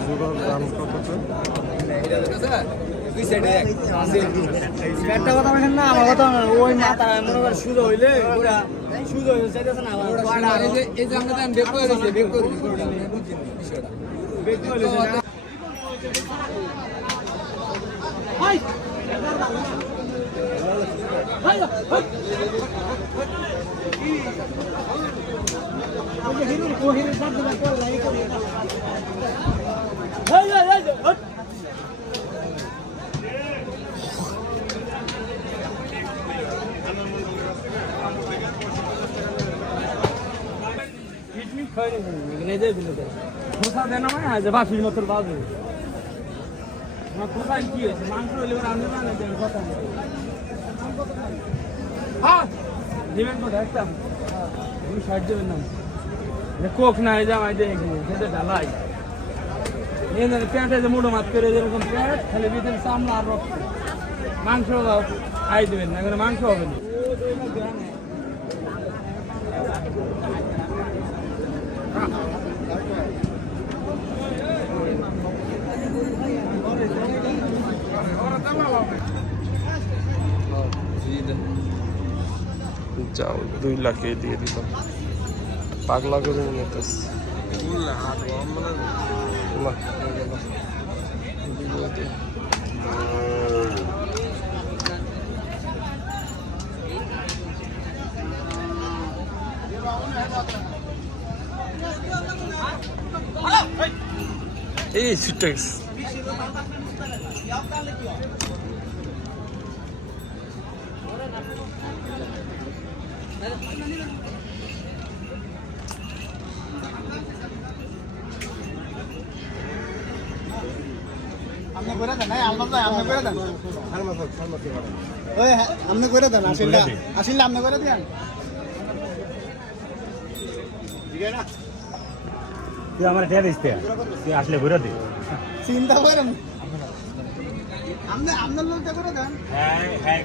জোড়ার দাম কত? একটা কথা বলছেন না আমার কথা না। ওই মাথা মনে করেন সুদ হইলে ওরা সুদ হইলে চাইতেছে না এই যে আমরা বেক করে দিয়েছি বেক করে বুঝছেন বিষয়টা। ব্যক্তি হইলে সেটা খোসা দেন আমার যে বাসির মতন বাজে খোসায় কি হয়েছে মাংস হইলে আনবে না দেন কথা হ্যাঁ দিবেন কোথায় একটা তুমি ষাট দেবেন না কোক না জামাই দিয়ে সেটা ঢালাই। এই ধরে যে মুড়ো মাছ করে যেরকম প্যাঁট খালি ভিতরে চামড়া আর রক্ত। মাংস খাই দেবেন না মাংস হবে না। যাও, দুই লাখে দিয়ে দিল পাগলা করে নিতেছ না দিয়ে দে। এই সিটেক্স আপনি করে দেন আপনি করে দেন। ওই আপনি করে দেন আসিল্লা আসিল্লা আপনি করে দেন তুই আমার তুই আসলে ঘুরে দে। চিন্তা করেন। আপনি আপনার লোকটা করে দেন। হ্যাঁ হ্যাঁ।